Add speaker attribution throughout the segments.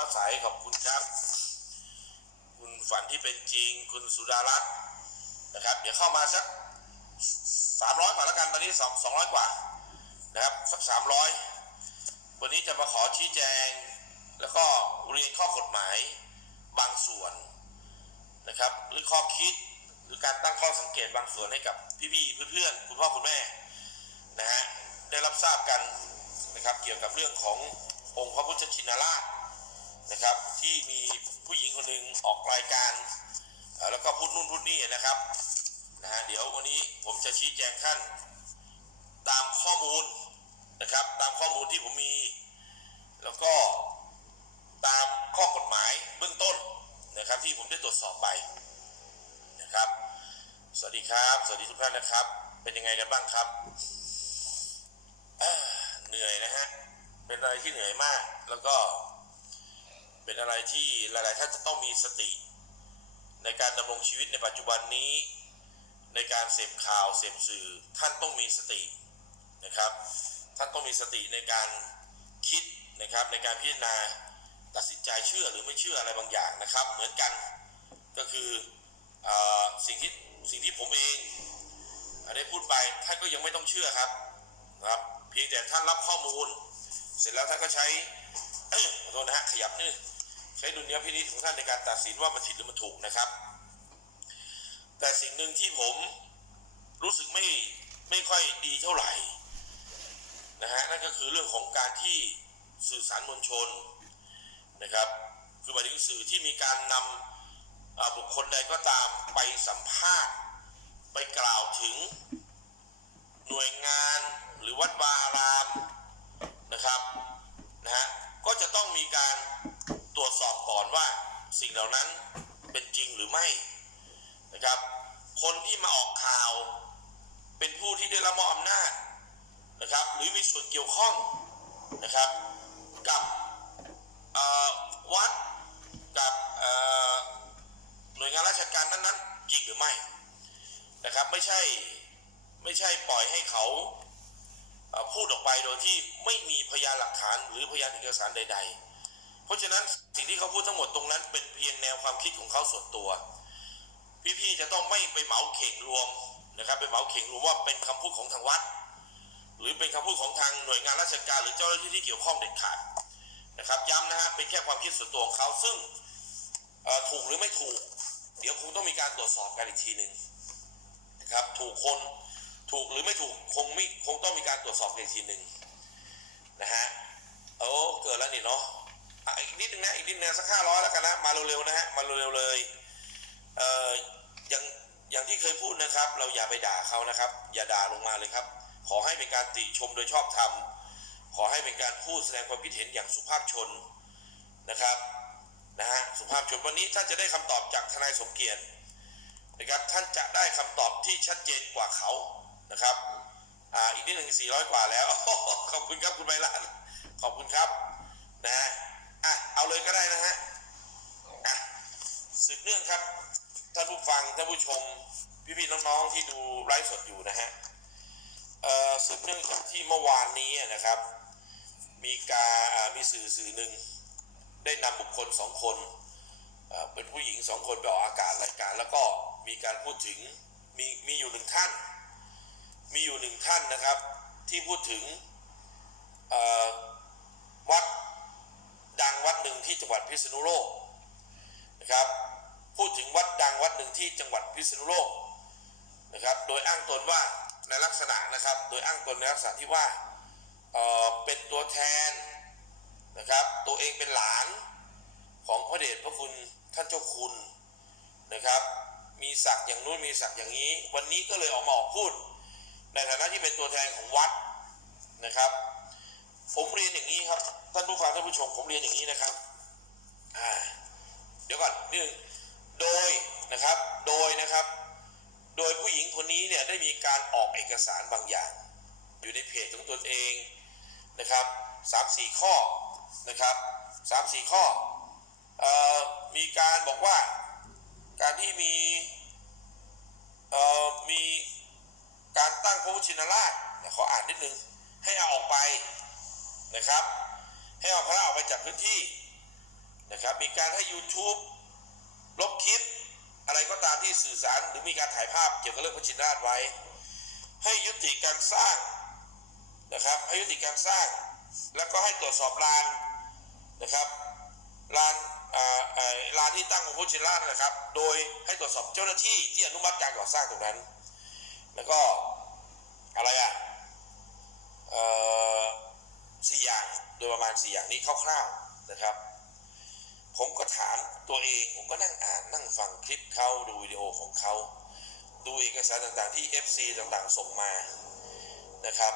Speaker 1: ฟ้าใสขอบคุณครับ คุณฝันที่เป็นจริง คุณสุดารัตน์นะครับ เดี๋ยวเข้ามาสักสามร้อยกว่าแล้วกันตอนนี้สองสองร้อยกว่านะครับสักสามร้อยวันนี้จะมาขอชี้แจง แล้วก็เรียนข้อกฎหมายบางส่วนนะครับหรือข้อคิดหรือการตั้งข้อสังเกตบางส่วนให้กับพี่ๆเพื่อนๆคุณพ่อคุณแม่นะฮะได้รับทราบกันนะครับเกี่ยวกับเรื่องขององค์พระพุทธชินราช นะครับ ที่มีผู้หญิงคนหนึ่งออกรายการ แล้วก็พูดนู่นพูดนี่นะครับนะฮะเดี๋ยววันนี้ผมจะชี้แจงท่านตามข้อมูลนะครับ ตามข้อมูลที่ผมมี แล้วก็ตามข้อกฎหมายเบื้องต้นนะครับ ที่ผมได้ตรวจสอบไปนะครับ สวัสดีครับ สวัสดีทุกท่านนะครับ เป็นยังไงกันบ้างครับเหนื่อยนะฮะเป็นอะไรที่เหนื่อยมากแล้วก็ เป็นอะไรที่หลาย ๆ ท่านจะต้องมีสติ ในการดำรงชีวิตในปัจจุบันนี้ ในการเสพข่าวเสพสื่อท่านต้องมีสตินะครับ ท่านต้องมีสติในการคิดนะครับในการพิจารณาตัดสินใจเชื่อหรือไม่เชื่ออะไรบางอย่างนะครับ เหมือนกันก็คืออสิ่งที่สิ่งที่ผมเองได้พูดไปท่านก็ยังไม่ต้องเชื่อครับนะครับเพียงแต่ท่านรับข้อมูล เสร็จแล้วท่านก็ใช้ขอโทษนะฮะขยับนิดนึง ใช้ดุลยพินิจของท่านในการตัดสินว่ามันผิดหรือมันถูกนะครับ แต่สิ่งหนึ่งที่ผมรู้สึกไม่ไม่ค่อยดีเท่าไหร่นะฮะนั่นก็คือเรื่องของการที่สื่อสารมวลชนนะครับ คือหมายถึงสื่อที่มีการนำอ่าบุคคลใดก็ตามไปสัมภาษณ์ ไปกล่าวถึงหน่วยงานหรือวัดวาอารามนะครับนะฮะก็จะต้องมีการ ตรวจสอบก่อนว่าสิ่งเหล่านั้นเป็นจริงหรือไม่นะครับ คนที่มาออกข่าว เป็นผู้ที่ได้รับมอบอำนาจนะครับ หรือมีส่วนเกี่ยวข้องนะครับ กับวัดกับหน่วยงานราชการนั้นๆจริงหรือไม่นะครับไม่ใช่ไม่ใช่ปล่อยให้เขาพูดออกไปโดยที่ไม่มีพยานหลักฐานหรือพยานเอกสารใด ๆ ราะฉะนั้นสิ่งที่เขาพูดทั้งหมดตรงนั้น เป็นเพียงแนวความคิดของเขาส่วนตัว พี่ๆจะต้องไม่ไปเหมาเข่งรวมนะครับไปเหมาเข่งรวมว่าเป็นคำพูดของทางวัด หรือเป็นคำพูดของทางหน่วยงานราชการหรือเจ้าหน้าที่ที่เกี่ยวข้องเด็ดขาดนะครับย้ำนะฮะเป็นแค่ความคิดส่วนตัวของเขาซึ่งถูกหรือไม่ถูก เดี๋ยวคงต้องมีการตรวจสอบกันอีกทีหนึ่งนะครับถูกคนถูกหรือไม่ถูกคงไม่คงต้องมีการตรวจสอบกันอีกทีหนึ่งนะฮะโอ้เกิดแล้วนี่เนาะ อีกนิดนึงนะอีกนิดนึงสักห้าร้อยแล้วกันนะมาเร็วๆนะฮะมาเร็วๆเลยเอ่ออย่างอย่างที่เคยพูดนะครับ เราอย่าไปด่าเขานะครับ อย่าด่าลงมาเลยครับ ขอให้เป็นการติชมโดยชอบธรรมขอให้เป็นการพูดแสดงความคิดเห็นอย่างสุภาพชนนะครับนะฮะสุภาพชนวันนี้ท่านจะได้คำตอบจากทนายสมเกียรตินะครับท่านจะได้คำตอบที่ชัดเจนกว่าเขานะครับอ่าอีกนิดหนึ่งสี่ร้อยกว่าแล้วขอบคุณครับคุณไบรานขอบคุณครับนะ ก็ได้นะฮะสืบเนื่องครับท่านผู้ฟังท่านผู้ชมพี่ๆน้องๆที่ดูไลฟ์สดอยู่นะฮะสืบเนื่องจากที่เมื่อวานนี้นะครับ มีการมีสื่อสื่อหนึ่งได้นำบุคคลสองคนเป็นผู้หญิงสองคนไปออกอากาศรายการ แล้วก็มีการพูดถึงมีมีอยู่หนึ่งท่าน มีอยู่หนึ่งท่านนะครับ ที่พูดถึงวัด ดังวัดหนึ่งที่จังหวัดพิษณุโลกนะครับ พูดถึงวัดดังวัดหนึ่งที่จังหวัดพิษณุโลกนะครับ โดยอ้างตนว่าในลักษณะนะครับ โดยอ้างตนในลักษณะที่ว่าเออเป็นตัวแทนนะครับ ตัวเองเป็นหลานของพระเดชพระคุณท่านเจ้าคุณนะครับ มีศักดิ์อย่างนู้นมีศักดิ์อย่างนี้ วันนี้ก็เลยออกมาออกพูด ในฐานะที่เป็นตัวแทนของวัดนะครับ ผมเรียนอย่างนี้ครับท่านผู้ฟังท่านผู้ชมผมเรียนอย่างนี้นะครับเดี๋ยวก่อนนิดนึงโดยนะครับ โดยนะครับ โดยผู้หญิงคนนี้เนี่ยได้มีการออกเอกสารบางอย่าง อยู่ในเพจของตนเองนะครับสามสี่ข้อนะครับสามสี่ข้อออมีการบอกว่าการที่มีมีการตั้งพระพุทธชินราชเขออ่านนิดนึงให้เอาออกไป นะครับ ให้เอาพระออกไปจากพื้นที่นะครับ มีการให้ YouTube ลบคลิปอะไรก็ตามที่สื่อสารหรือมีการถ่ายภาพเกี่ยวกับเรื่องพระชินราชไว้ ให้ยุติการสร้างนะครับให้ยุติการสร้าง แล้วก็ให้ตรวจสอบลานนะครับลานอ่อเอ่อลานที่ตั้งของพระชินราชนะครับ โดยให้ตรวจสอบเจ้าหน้าที่ที่อนุมัติการก่อสร้างตรงนั้น แล้วก็อะไรอะเอ่อ สี่อย่างโดยประมาณสี่อย่างนี้คร่าวๆนะครับ ผมก็ถามตัวเองผมก็นั่งอ่านนั่งฟังคลิปเขาดูวิดีโอของเขาดูเอกสารต่างๆที่ FC ต่างๆส่งมานะครับ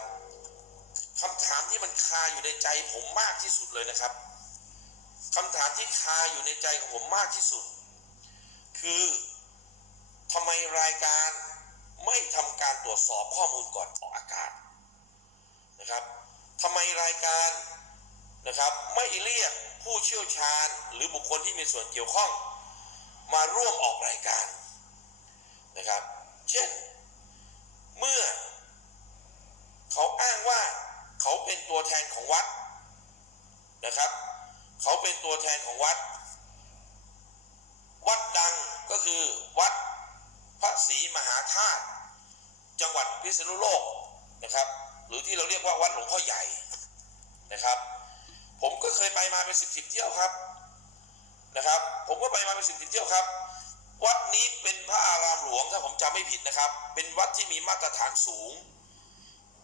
Speaker 1: คำถามที่มันคาอยู่ในใจผมมากที่สุดเลยนะครับคำถามที่คาอยู่ในใจของผมมากที่สุด คือทำไมรายการไม่ทำการตรวจสอบข้อมูลก่อนออกอากาศนะครับ ทำไมรายการนะครับ ไม่เรียกผู้เชี่ยวชาญหรือบุคคลที่มีส่วนเกี่ยวข้อง มาร่วมออกรายการนะครับ เช่น เมื่อ เขาอ้างว่าเขาเป็นตัวแทนของวัดนะครับ เขาเป็นตัวแทนของวัด วัดดังก็คือวัดพระศรีมหาธาตุจังหวัดพิษณุโลกนะครับ หรือที่เราเรียกว่าวัดหลวงพ่อใหญ่นะครับ ผมก็เคยไปมาเป็นสิบสิบเที่ยวครับนะครับ ผมก็ไปมาเป็นสิบสิบเที่ยวครับ วัดนี้เป็นพระอารามหลวงถ้าผมจำไม่ผิดนะครับ เป็นวัดที่มีมาตรฐานสูง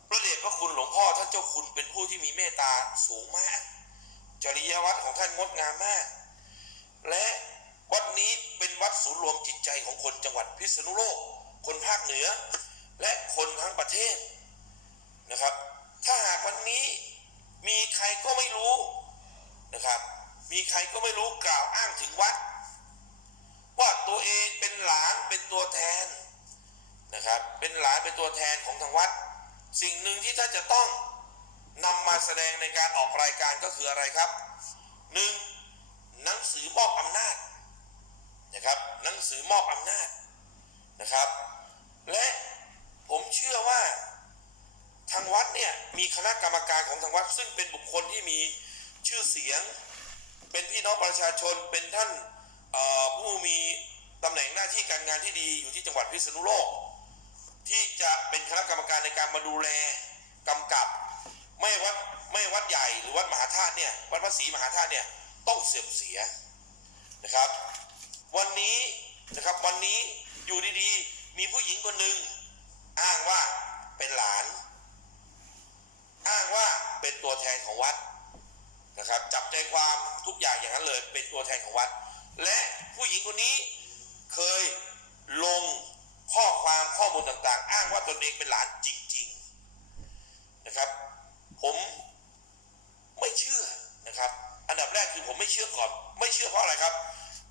Speaker 1: พระเดชพระคุณหลวงพ่อท่านเจ้าคุณเป็นผู้ที่มีเมตตาสูงมาก จริยวัตรของท่านงดงามมาก และวัดนี้เป็นวัดศูนย์รวมจิตใจของคนจังหวัดพิษณุโลก คนภาคเหนือ และคนทั้งประเทศ นะครับ ถ้าหากวันนี้มีใครก็ไม่รู้นะครับ มีใครก็ไม่รู้กล่าวอ้างถึงวัด ว่าตัวเองเป็นหลานเป็นตัวแทนนะครับ เป็นหลานเป็นตัวแทนของทางวัด สิ่งหนึ่งที่ท่านจะต้องนำมาแสดงในการออกรายการก็คืออะไรครับหนึ่งหนังสือมอบอำนาจนะครับ หนังสือมอบอำนาจนะครับ และผมเชื่อว่า ทางวัดเนี่ยมีคณะกรรมการของทางวัด ซึ่งเป็นบุคคลที่มีชื่อเสียง เป็นพี่น้องประชาชนเป็นท่านผู้มีตำแหน่งหน้าที่การงานที่ดีอยู่ที่จังหวัดพิษณุโลก ที่จะเป็นคณะกรรมการในการมาดูแลกำกับ ไม่วัดไม่วัดใหญ่หรือวัดมหาธาตุเนี่ยวัดพระศรีมหาธาตุเนี่ยต้องเสื่อมเสียนะครับ วันนี้นะครับวันนี้อยู่ดีๆ มีผู้หญิงคนหนึ่งว่าเป็นหลาน อ้างว่าเป็น ตัวแทนของวัดนะครับจับใจความทุกอย่างอย่างนั้นเลยเป็นตัวแทนของวัด และผู้หญิงคนนี้เคยลงข้อความข้อมูลต่างๆ อ้างว่าตนเองเป็นหลานจริง ๆนะครับ ผมไม่เชื่อนะครับ อันดับแรกคือผมไม่เชื่อก่อน ไม่เชื่อเพราะอะไรครับ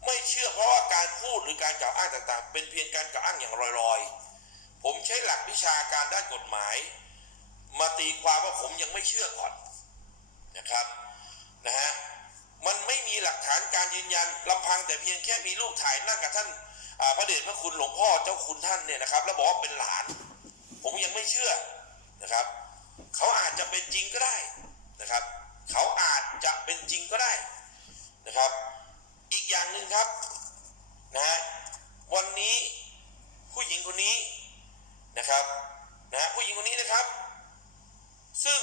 Speaker 1: ไม่เชื่อเพราะว่าการพูดหรือการกล่าวอ้างต่างๆ เป็นเพียงการกล่าวอ้างอย่างลอยๆ ผมใช้หลักวิชาการด้านกฎหมาย มาตีความว่าผมยังไม่เชื่อก่อนนะครับนะฮะมันไม่มีหลักฐานการยืนยันลำพังแต่เพียงแค่มีรูปถ่ายนั่งกับท่านพระเดชพระคุณหลวงพ่อเจ้าคุณท่านเนี่ยนะครับ แล้วบอกว่าเป็นหลาน ผมยังไม่เชื่อนะครับ เขาอาจจะเป็นจริงก็ได้นะครับ เขาอาจจะเป็นจริงก็ได้นะครับ อีกอย่างหนึ่งครับนะฮะวันนี้ผู้หญิงคนนี้นะครับนะฮะผู้หญิงคนนี้นะครับ ซึ่ง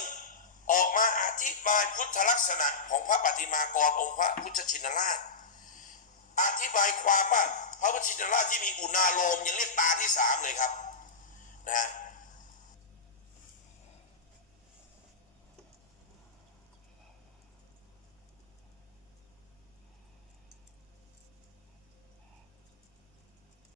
Speaker 1: ออกมาอธิบายพุทธลักษณะของพระปฏิมากร องค์พระพุทธชินราช อธิบายความว่าพระพุทธชินราชที่มีอุณาโลมยังเรียกตาที่สามเลยครับนะฮะ